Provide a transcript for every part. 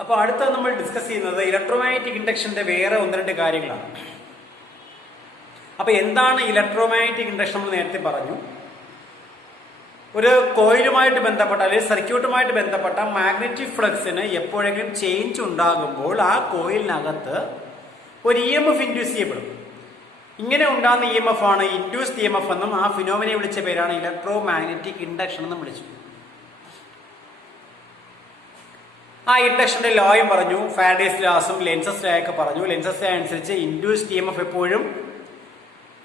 അപ്പോൾ അടുത്ത നമ്മൾ ഡിസ്കസ് ചെയ്യുന്നത് ഇലക്ട്രോമാഗ്നറ്റിക് ഇൻഡക്ഷന്റെ വേറെ ഒന്ന് രണ്ട് കാര്യങ്ങളാണ്. അപ്പോൾ എന്താണ് ഇലക്ട്രോമാഗ്നറ്റിക് ഇൻഡക്ഷൻ? നമ്മൾ നേരത്തെ പറഞ്ഞു, ഒരു കോയിലുമായിട്ട് ബന്ധപ്പെട്ട അല്ലെങ്കിൽ സർക്യൂട്ടുമായിട്ട് ബന്ധപ്പെട്ട മാഗ്നറ്റിക് ഫ്ലക്സിന് എപ്പോഴെങ്കിലും ചേഞ്ച് ഉണ്ടാകുമ്പോൾ ആ കോയിലിനകത്ത് ഒരു EMF ഇൻഡ്യൂസ് ചെയ്യപ്പെടും. ഇങ്ങനെ ഉണ്ടാകുന്ന EMF ആണ് ഇൻഡ്യൂസ്ഡ് EMF എന്നും ആ ഫിനോമിനെ വിളിച്ച പേരാണ് ഇലക്ട്രോമാഗ്നറ്റിക് ഇൻഡക്ഷൻ എന്നും വിളിച്ചു. ആ ഇൻഡക്ഷന്റെ ലോയും പറഞ്ഞു, ഫാരഡേസ് ലാസും ലെൻസസ് ലോ ഒക്കെ പറഞ്ഞു. ലെൻസസ് ലോ അനുസരിച്ച് ഇൻഡ്യൂസ്ഡ് EMF എപ്പോഴും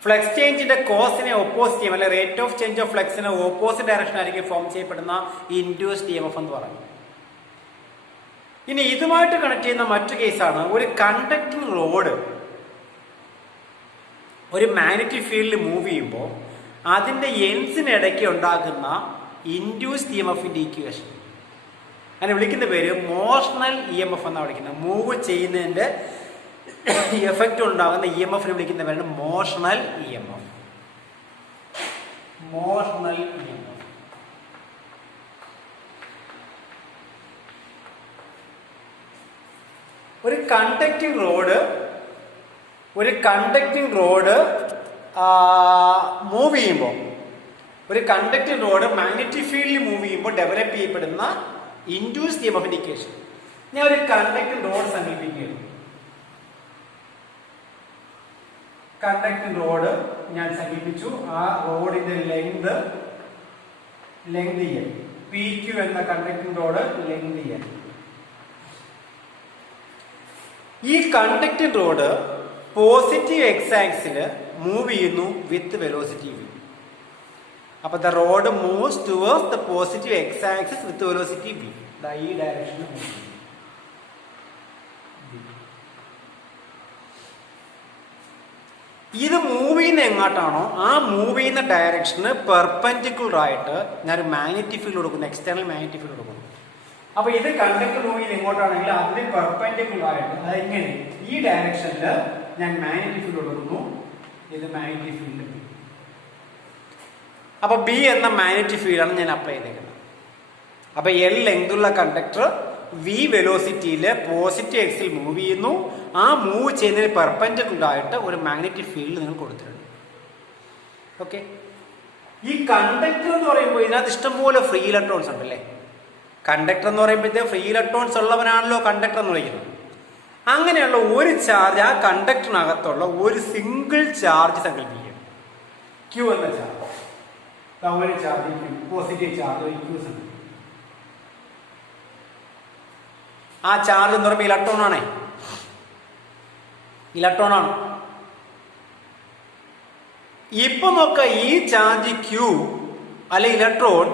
ഫ്ലക്സ് ചേഞ്ചിന്റെ കോസിനെ ഓപ്പോസിറ്റ് ചെയ്യും, അല്ലെ റേറ്റ് ഓഫ് ചേഞ്ച് ഓഫ് ഫ്ലക്സിന് ഓപ്പോസിറ്റ് ഡയറക്ഷൻ ആയിരിക്കും ഫോം ചെയ്യപ്പെടുന്ന ഇൻഡ്യൂസ്ഡ് EMF എന്ന് പറഞ്ഞു. ഇനി ഇതുമായിട്ട് കണക്ട് ചെയ്യുന്ന മറ്റു കേസാണ് ഒരു കണ്ടക്ടിങ് റോഡ് ഒരു മാഗ്നറ്റിക് ഫീൽഡിൽ മൂവ് ചെയ്യുമ്പോൾ അതിന്റെ എൻഡ്സിനിടയ്ക്ക് ഉണ്ടാകുന്ന ഇൻഡ്യൂസ്ഡ് EMFന്റെ ഈക്വേഷൻ അതിനെ വിളിക്കുന്ന പേര് മോഷണൽ EMF എന്നാണ് വിളിക്കുന്നത്. മൂവ് ചെയ്യുന്നതിന്റെ എഫക്റ്റ് ഉണ്ടാകുന്ന EMFനെ വിളിക്കുന്ന പേരാണ് മോഷണൽ EMF. Motional EMF. ഒരു കണ്ടക്ടിങ് റോഡ് മൂവ് ചെയ്യുമ്പോൾ, ഒരു കണ്ടക്ടിങ് റോഡ് മാഗ്നറ്റിക് ഫീൽഡിൽ മൂവ് ചെയ്യുമ്പോൾ ഡെവലപ്പ് ചെയ്യപ്പെടുന്ന ഇൻഡ്യൂസ്ഡ് EMF ഇൻഡിക്കേഷൻ. ഞാൻ ഒരു കണ്ടക്ടിങ് റോഡ് സങ്കല്പിക്കുകയാണ്. കണ്ടക്ടിങ് റോഡ് ഞാൻ സങ്കല്പിച്ചു. ആ റോഡിന്റെ ലെങ്ത് N, PQ എന്ന കണ്ടക്ടിങ് റോഡ് ലെങ്ത് N. ഈ conducting rod positive X axis move ചെയ്യുന്നു വിത്ത് വെലോസിറ്റി v. അപ്പൊ the rod moves towards the positive X axis with velocity v. ഈ ഡയറക്ഷനിൽ മൂവ് ചെയ്യും. ഇത് മൂവ് ചെയ്യുന്ന എങ്ങോട്ടാണോ ആ മൂവ് ചെയ്യുന്ന ഡയറക്ഷന് പെർപെൻഡിക്കുലർ ആയിട്ട് ഞാൻ മാഗ്നറ്റിക് ഫീൽഡ് കൊടുക്കുന്നു, എക്സ്റ്റേണൽ മാഗ്നറ്റിക് ഫീൽഡ് കൊടുക്കുന്നു. അപ്പൊ ഇത് കണ്ടക്ടർ മൂവ് ചെയ്യുന്ന എങ്ങോട്ടാണെങ്കിൽ അതിന് പെർപെൻഡിക്കുലർ ആയിട്ട്, അതെങ്ങനെ ഈ ഡയറക്ഷനിൽ ഞാൻ മാഗ്നറ്റിക് ഫീൽഡ് കൊടുക്കുന്നു. ഇത് മാഗ്നറ്റിക് ഫീൽഡ്. അപ്പൊ ബി എന്ന മാഗ്നറ്റിക് ഫീൽഡാണ് ഞാൻ അപ്ലൈ ചെയ്തേക്കുന്നത്. അപ്പൊ L ലെങ്തുള്ള കണ്ടക്ടർ V വെലോസിറ്റിയില് പോസിറ്റീവ് എക്സിൽ മൂവ് ചെയ്യുന്നു. ആ മൂവ് ചെയ്യുന്നതിന് പെർപെൻഡിക്കുലർ ആയിട്ട് ഒരു മാഗ്നറ്റിക് ഫീൽഡ് നിങ്ങൾ കൊടുത്തിട്ടുണ്ട്. ഓക്കെ, ഈ കണ്ടക്ടർ എന്ന് പറയുമ്പോൾ ഇതിനകത്ത് ഇഷ്ടംപോലെ ഫ്രീ ഇലക്ട്രോൺസ് ഉണ്ടല്ലേ. കണ്ടക്ടർ എന്ന് പറയുമ്പോഴത്തേക്ക് ഫ്രീ ഇലക്ട്രോൺസ് ഉള്ളവനാണല്ലോ കണ്ടക്ടർ എന്ന് വിളിക്കുന്നത്. അങ്ങനെയുള്ള ഒരു ചാർജ്, ആ കണ്ടക്ടറിനകത്തുള്ള ഒരു സിംഗിൾ ചാർജ് സങ്കല്പിക്കുക. Q എന്ന ചാർജ്, ഒരു ചാർജ് പോസിറ്റീവ് ചാർജ് Q. ആ ചാർജ് എന്ന് പറയുമ്പോൾ ഇലക്ട്രോൺ ആണ്. ഇപ്പൊ നോക്ക, ഈ ചാർജ് Q അല്ലെ ഇലക്ട്രോൺ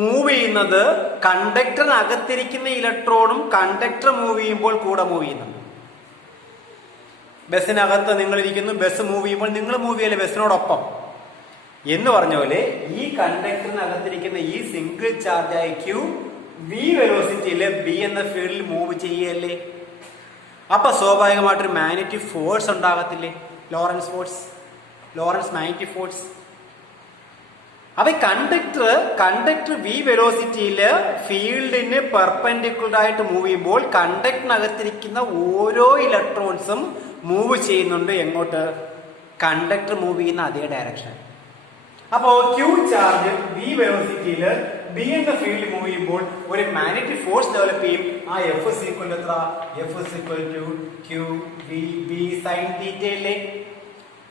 മൂവ് ചെയ്യുന്നത് കണ്ടക്ടറിനകത്തിരിക്കുന്ന ഇലക്ട്രോണും കണ്ടക്ടർ മൂവ് ചെയ്യുമ്പോൾ കൂടെ മൂവ് ചെയ്യുന്നുണ്ട്. ബസ്സിനകത്ത് നിങ്ങൾ ഇരിക്കുന്നു, ബസ് മൂവ് ചെയ്യുമ്പോൾ നിങ്ങൾ മൂവ് ചെയ്യല്ലേ ബസ്സിനോടൊപ്പം എന്ന് പറഞ്ഞ പോലെ ഈ കണ്ടക്ടറിനകത്തിരിക്കുന്ന ഈ സിംഗിൾ ചാർജായ Q V വെലോസിറ്റിയില് B എന്ന ഫീൽഡിൽ മൂവ് ചെയ്യല്ലേ. അപ്പൊ സ്വാഭാവികമായിട്ടൊരു മാഗ്നറ്റിക് ഫോഴ്സ് ഉണ്ടാകത്തില്ലേ, ലോറൻസ് മാഗ്നറ്റിക് ഫോഴ്സ്. അപ്പൊ കണ്ടക്ടർ V വെലോസിറ്റിയില് ഫീൽഡിന് പെർപെൻഡിക്കുലർ ആയിട്ട് മൂവ് ചെയ്യുമ്പോൾ കണ്ടക്ടറിനകത്തിരിക്കുന്ന ഓരോ ഇലക്ട്രോൺസും മൂവ് ചെയ്യുന്നുണ്ട്. എങ്ങോട്ട്? കണ്ടക്ടർ മൂവ് ചെയ്യുന്ന അതേ ഡയറക്ഷൻ. അപ്പോ Q ചാർജ് V വെലോസിറ്റിയില് B എന്ന ഫീൽഡ് മൂവ് ചെയ്യുമ്പോൾ ഒരു മാഗ്നറ്റിക് ഫോഴ്സ് ഡെവലപ്പ് ചെയ്യും. ആ F = എത്ര? F = QVB sin θ അല്ലേ.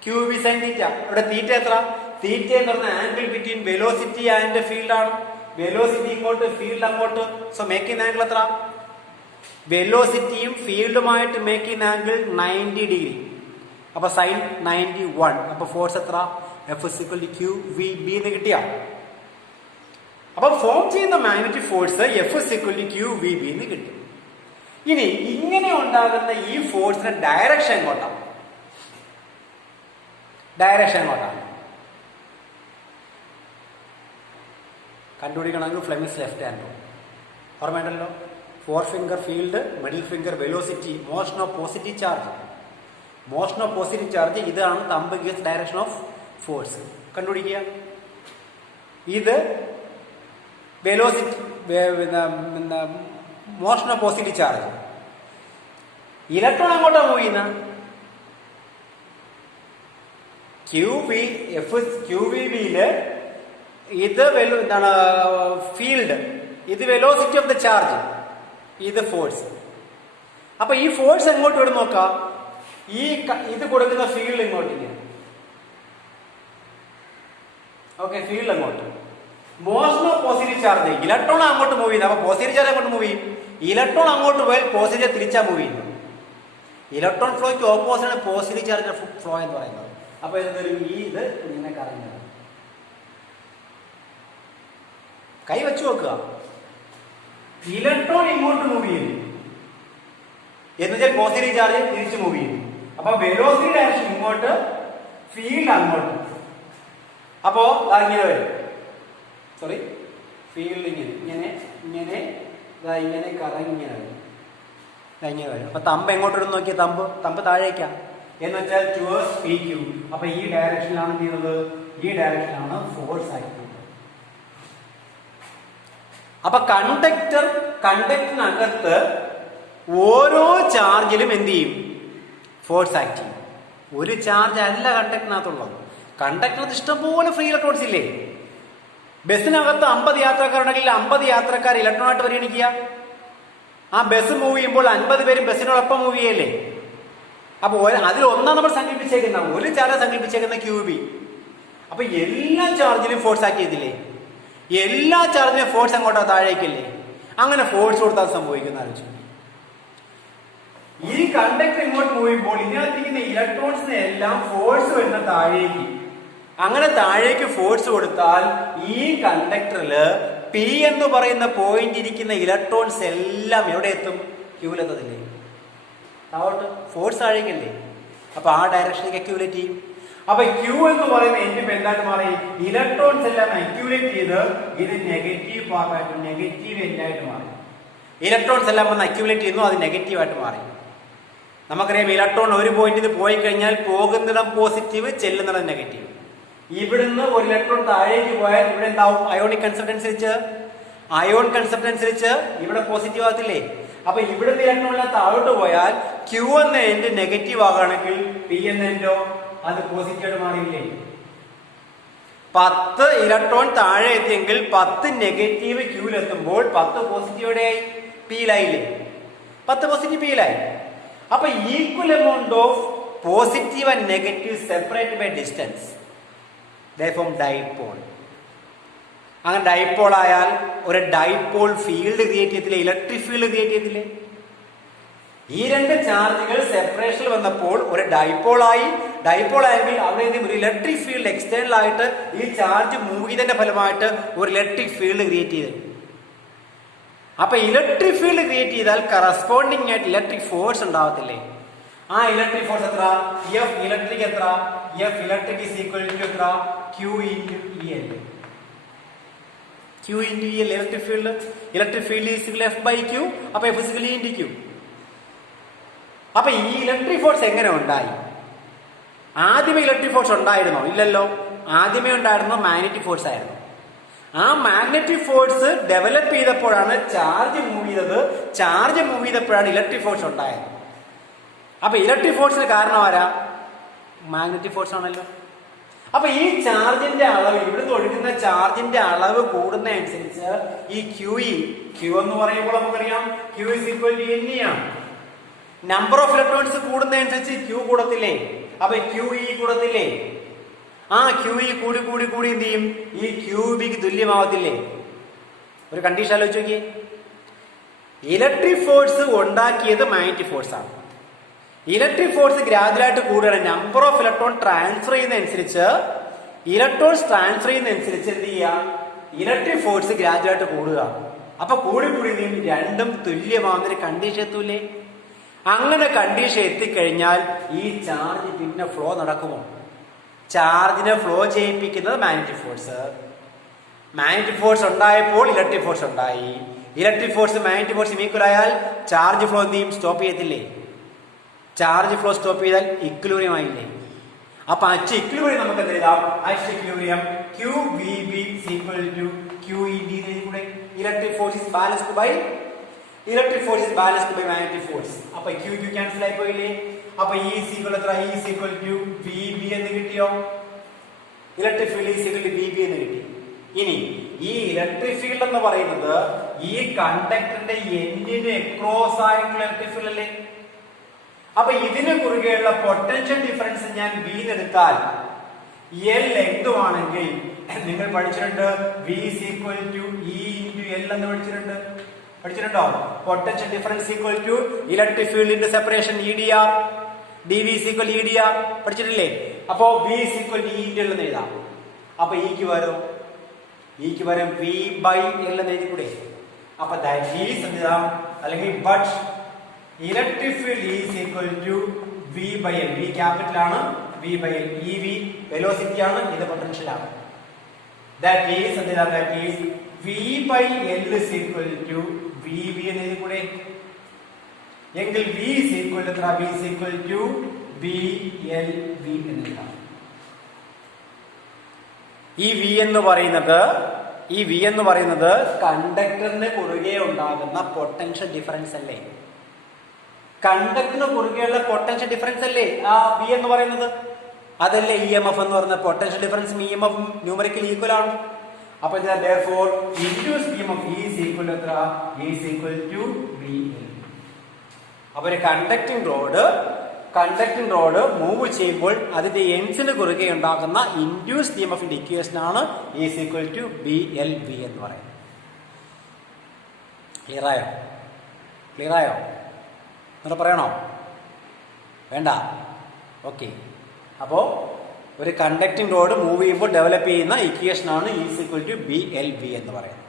QV sin θ. ഇവിടെ തീറ്റ എത്ര? തീറ്റ എന്ന് പറഞ്ഞ angle between velocity and field ആണ്. വെലോസിറ്റി ഇങ്ങോട്ട്, ഫീൽഡ് അങ്ങോട്ട്. സോ മേക്കിംഗ് ആംഗിൾ എത്ര? വെലോസിറ്റിയും ഫീൽഡുമായിട്ട് മേക്കിംഗ് ആംഗിൾ 90 ഡിഗ്രി. അപ്പൊ സൈൻ 91. അപ്പൊ ഫോഴ്സ് എത്ര? F = QVB എന്ന് കിട്ടിയ. അപ്പൊ ഫോം ചെയ്യുന്ന മാഗ്നറ്റിക് ഫോഴ്സ് F = QVB എന്ന് കിട്ടി. ഇനി ഇങ്ങനെ ഉണ്ടാകുന്ന ഈ ഫോഴ്സിന്റെ ഡയറക്ഷൻ എങ്ങോട്ടാണ്? കണ്ടുപിടിക്കണമെങ്കിൽ ഫ്ലെമിങ്സ് ലെഫ്റ്റ് ഹാൻഡ് റൂൾ ഓർമ്മയുണ്ടല്ലോ. 4 finger field, middle finger velocity, motion of positive charge. ഇതാണ് thumb gives direction of force. കണ്ടുപിടിക്കുക. ഇത് velocity motion of positive charge. Electron അങ്ങോട്ടാ മൂവ് ചെയ്യുന്ന QVBയില് ഇത് എന്താണ് ഫീൽഡ്, ഇത് വെലോസിറ്റി ഓഫ് ദ ചാർജ്, ഇത് ഫോഴ്സ്. അപ്പൊ ഈ ഫോഴ്സ് എങ്ങോട്ട് വിടും നോക്കാം, ഇത് കൊടുക്കുന്ന ഫീൽഡ് ഇങ്ങോട്ടില്ല. ഓക്കെ, ഫീൽഡ് അങ്ങോട്ട്. Motion of positive charge, electron അങ്ങോട്ട് മൂവ് ചെയ്യുന്നത്. അപ്പൊ പോസിറ്റീവ് ചാർജ് അങ്ങോട്ട് മൂവ് ചെയ്യും. ഇലക്ട്രോൺ അങ്ങോട്ട് പോയാൽ പോസിറ്റീവ് തിരിച്ചാ മൂവ് ചെയ്യുന്നു. ഇലക്ട്രോൺ ഫ്ലോയ്ക്ക് ഓപ്പോസിറ്റാണ് പോസിറ്റീവ് ചാർജിന്റെ ഫ്ലോ എന്ന് പറയുന്നത്. അപ്പൊ ഇത് ഇങ്ങനെ കറങ്ങുക. കൈ വെച്ചു നോക്കുക. ഇലക്ട്രോൺ ഇങ്ങോട്ട് മൂവ് ചെയ്യുന്നു എന്നുവെച്ചാൽ പോസിറ്റീവ് ചാർജ് തിരിച്ച് മൂവ് ചെയ്യുന്നു. അപ്പൊ വെലോസിറ്റി ഡയറക്ഷൻ ഇങ്ങോട്ട്, ഫീൽഡ് അങ്ങോട്ട്. അപ്പോ ഇങ്ങനെ വരും. സോറി, ഫീൽഡ് ഇങ്ങനെ കറങ്ങി ഇങ്ങനെ വരും. അപ്പൊ തമ്പ് എങ്ങോട്ട് നോക്കിയ തമ്പ് താഴേക്കാം എന്ന് വെച്ചാൽ ടുവേഴ്സ് PQ. അപ്പൊ ഈ ഡയറക്ഷനിലാണ് എന്ത് ചെയ്യുന്നത്, ഈ ഡയറക്ഷനിലാണ് ഫോഴ്സ് ആക്ട്. അപ്പൊ കണ്ടക്ടറിനകത്ത് ഓരോ ചാർജിലും എന്ത് ചെയ്യും, ഫോഴ്സ് ആക്ട് ചെയ്യും. ഒരു ചാർജ് അല്ല കണ്ടക്ടറിനകത്തുള്ളത്. കണ്ടക്ടറിനകത്ത് ഇഷ്ടംപോലെ ഫ്രീ ഇലക്ട്രോൺസ് ഇല്ലേ? ബസ്സിനകത്ത് 50 യാത്രക്കാരുണ്ടെങ്കിൽ 50 യാത്രക്കാർ ഇലക്ട്രോണായിട്ട് പരിഗണിക്കുക. ആ ബസ് മൂവ് ചെയ്യുമ്പോൾ 50 പേരും ബസ്സിനോടൊപ്പം മൂവ് ചെയ്യല്ലേ? അപ്പൊ അതിൽ ഒന്നാം നമ്മൾ സങ്കല്പിച്ചേക്കുന്ന, ഒരു ചാർജ് സങ്കല്പിച്ചേക്കുന്ന QB. അപ്പൊ എല്ലാ ചാർജിലും ഫോഴ്സ് ആക്ട് ചെയ്തില്ലേ? എല്ലാ ചാർജിനും ഫോഴ്സ് അങ്ങോട്ടോ താഴേക്കല്ലേ? അങ്ങനെ ഫോഴ്സ് കൊടുത്താൽ സംഭവിക്കുന്ന ആലോചിച്ചു. ഈ കണ്ടക്ടർ ഇങ്ങോട്ട് മൂവ് ചെയ്യുമ്പോൾ ഇതിനകത്തിരിക്കുന്ന ഇലക്ട്രോൺസിനെ എല്ലാം ഫോഴ്സ് വരുന്ന താഴേക്ക്. അങ്ങനെ താഴേക്ക് ഫോഴ്സ് കൊടുത്താൽ ഈ കണ്ടക്ടറില് P എന്ന് പറയുന്ന പോയിന്റ് ഇരിക്കുന്ന ഇലക്ട്രോൺസ് എല്ലാം എവിടെ എത്തും? ക്യൂലെത്തതില്ലേ? താഴോട്ട് ഫോഴ്സ് താഴേക്കല്ലേ? അപ്പൊ ആ ഡയറക്ഷനിലേക്ക് അക്യൂമുലേറ്റ് ചെയ്യും. അപ്പൊ Q എന്ന് പറയുന്ന എൻഡ് എന്തായിട്ട് മാറി? ഇലക്ട്രോൺസ് എല്ലാം അക്യൂമുലേറ്റ് ചെയ്ത് ഇത് നെഗറ്റീവ് പാർട്ടായിട്ട്, നെഗറ്റീവ് എൻഡായിട്ട് മാറി. ഇലക്ട്രോൺസ് എല്ലാം വന്ന് അക്യൂമുലേറ്റ് ചെയ്യുന്നു, അത് നെഗറ്റീവായിട്ട് മാറി. നമുക്കറിയാം ഇലക്ട്രോൺ ഒരു പോയിന്റിൽ നിന്ന് പോയി കഴിഞ്ഞാൽ പോകുന്നിടം പോസിറ്റീവ്, ചെല്ലുന്നിടം നെഗറ്റീവ്. ഇവിടുന്ന് ഒരു ഇലക്ട്രോൺ താഴേക്ക് പോയാൽ ഇവിടെ എന്താവും? അയോണിക് കൺസെപ്റ്റ് അനുസരിച്ച്, അയോൺ കൺസെപ്റ്റ് അനുസരിച്ച് ഇവിടെ പോസിറ്റീവ് ആകത്തില്ലേ? അപ്പൊ ഇവിടുന്ന് ഇലക്ട്രോൺ താഴോട്ട് പോയാൽ Q എന്ന എൻഡ് നെഗറ്റീവ് ആകുകയാണെങ്കിൽ P എന്ന എൻഡോ അത് പോസിറ്റീവായിട്ട് മാറിയില്ലേ? 10 ഇലക്ട്രോൺ താഴെ എത്തിയെങ്കിൽ 10 നെഗറ്റീവ് ക്യൂലെത്തുമ്പോൾ 10 പോസിറ്റീവിടെ പിയിലായില്ലേ? 10 പോസിറ്റീവ് പിയിലായി. അപ്പൊ equal amount of positive and negative separate by distance, they form dipole. അങ്ങനെ ഡൈപോൾ ആയാൽ ഒരു ഡൈപോൾ ഫീൽഡ് ക്രിയേറ്റ് ചെയ്യത്തില്ലേ? ഇലക്ട്രിക് ഫീൽഡ് ക്രിയേറ്റ് ചെയ്യത്തില്ലേ? ഈ രണ്ട് ചാർജുകൾ സെപ്പറേഷനിൽ വന്നപ്പോൾ ഒരു ഡൈപോൾ ആയി. ഡൈപോൾ ആയെങ്കിൽ അവിടെ ഒരു ഇലക്ട്രിക് ഫീൽഡ് എക്സ്റ്റേണൽ ആയിട്ട് ഈ ചാർജ് മൂവ് ചെയ്തതിന്റെ ഫലമായിട്ട് ഒരു ഇലക്ട്രിക് ഫീൽഡ് ക്രിയേറ്റ് ചെയ്തു. അപ്പൊ ഇലക്ട്രിക് ഫീൽഡ് ക്രിയേറ്റ് ചെയ്താൽ കറസ്പോണ്ടിങ് ആയിട്ട് ഇലക്ട്രിക് ഫോഴ്സ് ഉണ്ടാവത്തില്ലേ? ആ ഇലക്ട്രിക് ഫോഴ്സ് എത്ര? F ഇലക്ട്രിക് എത്ര? F electric is equal to എത്ര? Q into EL. Q into EL electric field. Electric field is equal F by Q. അപ്പൊ F ഇസ് ഇൻറ്റു Q. അപ്പൊ ഈ electric force എങ്ങനെ ഉണ്ടായി? ആദ്യമേ ഇലക്ട്രിക് ഫോഴ്സ് ഉണ്ടായിരുന്നോ? ഇല്ലല്ലോ. ആദ്യമേ ഉണ്ടായിരുന്നോ മാഗ്നറ്റിക് ഫോഴ്സ് ആയിരുന്നു. ആ മാഗ്നറ്റിക് ഫോഴ്സ് ഡെവലപ്പ് ചെയ്തപ്പോഴാണ് ചാർജ് മൂവ് ചെയ്തത്. ചാർജ് മൂവ് ചെയ്തപ്പോഴാണ് ഇലക്ട്രിക് ഫോഴ്സ് ഉണ്ടായത്. അപ്പൊ ഇലക്ട്രിക് ഫോഴ്സിന് കാരണം ആരാ? മാഗ്നറ്റിക് ഫോഴ്സ് ആണല്ലോ. അപ്പൊ ഈ ചാർജിന്റെ അളവ്, ഇവിടുന്ന് ഒഴുകുന്ന ചാർജിന്റെ അളവ് കൂടുന്ന അനുസരിച്ച് ഈ Q എന്ന് പറയുമ്പോൾ നമുക്കറിയാം Q is equal to NE ആണ്. നമ്പർ ഓഫ് ഇലക്ട്രോൺസ് കൂടുന്നതനുസരിച്ച് Q കൂടത്തില്ലേ? അപ്പൊ QE കൂടത്തില്ലേ? ആ QE കൂടി കൂടി കൂടി എന്ത് ചെയ്യും? ഈ QBക്ക് തുല്യമാവത്തില്ലേ? ഒരു കണ്ടീഷൻ ആലോചിച്ച് നോക്കിയേ. ഇലക്ട്രിക് ഫോഴ്സ് ഉണ്ടാക്കിയത് മാഗ്നറ്റിക് ഫോഴ്സ് ആണ്. ഇലക്ട്രിക് ഫോഴ്സ് ഗ്രാജുവലായിട്ട് കൂടുകയാണ്. നമ്പർ ഓഫ് ഇലക്ട്രോൺ ട്രാൻസ്ഫർ ചെയ്യുന്നതനുസരിച്ച്, ഇലക്ട്രോൺസ് ട്രാൻസ്ഫർ ചെയ്യുന്നതനുസരിച്ച് എന്ത് ചെയ്യുക? ഇലക്ട്രിക് ഫോഴ്സ് ഗ്രാജുവലായിട്ട് കൂടുക. അപ്പൊ കൂടി കൂടി രണ്ടും തുല്യമാവുന്നൊരു കണ്ടീഷൻ എത്തൂലേ? അങ്ങനെ കണ്ടീഷൻ എത്തിക്കഴിഞ്ഞാൽ ഈ ചാർജ് പിന്നെ ഫ്ലോ നടക്കുമോ? ചാർജിനെ ഫ്ലോ ചെയ്യിപ്പിക്കുന്നത് മാഗ്നറ്റിക് ഫോഴ്സ്. മാഗ്നറ്റിക് ഫോഴ്സ് ഉണ്ടായപ്പോൾ ഇലക്ട്രിക് ഫോഴ്സ് ഉണ്ടായി. Electric force magnetic force equal ആയാൽ ചാർജ് ഫ്ലോ എന്ത് ചെയ്യും? സ്റ്റോപ്പ് ചെയ്യത്തില്ലേ? ചാർജ് ഫ്ലോ സ്റ്റോപ്പ് ചെയ്താൽ ഇക്വിലിബ്രിയം ആയില്ലേ? അപ്പൊ ഇക്വിലിബ്രിയം നമുക്ക് എന്ത് എഴുതാം? Equilibrium QVB equal to QED. Electric force is balanced by electric force is balanced by magnetic force. അപ്പൊ ക്യൂ ക്യൂ ക്യാൻസൽ ആയി പോയില്ലേ? അപ്പൊ E is equal എത്ര? E is equal to VB എന്ന് കിട്ടിയോ? Electric field is equal to VB എന്ന് കിട്ടി. ഇനി ഈ ഇലക്ട്രിക് ഫീൽഡ് എന്ന് പറയുന്നത് ഈ കണ്ടക്ടറിന്റെ എൻഡിന് അക്രോസ് ആയിട്ടുള്ള ഇലക്ട്രിക് ഫീൽഡ് അല്ലേ? അപ്പൊ ഇതിന് കുറുകെയുള്ള പൊട്ടൻഷ്യൽ ഡിഫറൻസ് ഞാൻ V എടുത്താൽ L എന്തുവാണെങ്കിൽ നിങ്ങൾ പഠിച്ചിട്ടുണ്ട് V is equal to E into L എന്ന് പഠിച്ചിട്ടുണ്ടോ? Potential difference equal to electric ഫീൽഡിന്റെ separation EdR, dV is equal EdR പഠിച്ചിട്ടില്ലേ? അപ്പോ V is equal to E into L എന്ന് എഴുതാം. അപ്പൊ ഇക്ക് വരും V by L എന്ന് എഴുതിക്കൂടെ? അപ്പൊ that is എഴുതാം, അല്ലെങ്കിൽ but electric field is equal to V by L. V capital ആണ്, V by L. EV velocity ആണ്, ഇത് പൊട്ടൻഷ്യൽ ആണ്. That is എഴുതാം, that is V by L is equal to VB എന്ന് എഴുതിക്കൂടെ? എങ്കിൽ V is equal to V is equal to BLV എന്ന് എഴുതാം. ഈ V എന്ന് പറയുന്നത് കണ്ടക്ടറിന് കുറുകെ ഉണ്ടാകുന്ന പൊട്ടൻഷ്യൽ ഡിഫറൻസ് അല്ലേ? കണ്ടക്ടറിന് കുറുകെയുള്ള പൊട്ടൻഷ്യൽ ഡിഫറൻസ് അല്ലേ ആ V എന്ന് പറയുന്നത്? അതല്ലേ EMF എന്ന് പറയുന്നത്? പൊട്ടൻഷ്യൽ ഡിഫറൻസും EMF ന്യൂമറിക്കൽ ഈക്വൽ ആണ്. അപ്പൊ therefore induced EMF is equal to is equal to BL. അപ്പൊ ഒരു കണ്ടക്ടിംഗ് റോഡ് മൂവ് ചെയ്യുമ്പോൾ അതിന്റെ എൻഡ്സിന് കുറുകെ ഉണ്ടാകുന്ന ഇൻഡ്യൂസ്ഡ് ഇഎംഎഫിന്റെ ഇക്വേഷൻ ആണ് ഈസ് ഈക്വൽ ടു BLV എന്ന് പറയുന്നത്. ക്ലിയർ ആയോ? നിങ്ങൾ പറയണോ? വേണ്ട? ഓക്കെ. അപ്പോ ഒരു കണ്ടക്ടിംഗ് റോഡ് മൂവ് ചെയ്യുമ്പോൾ ഡെവലപ്പ് ചെയ്യുന്ന ഇക്വേഷൻ ആണ് ഈസ് ഈക്വൽ ടു BLV എന്ന് പറയുന്നത്.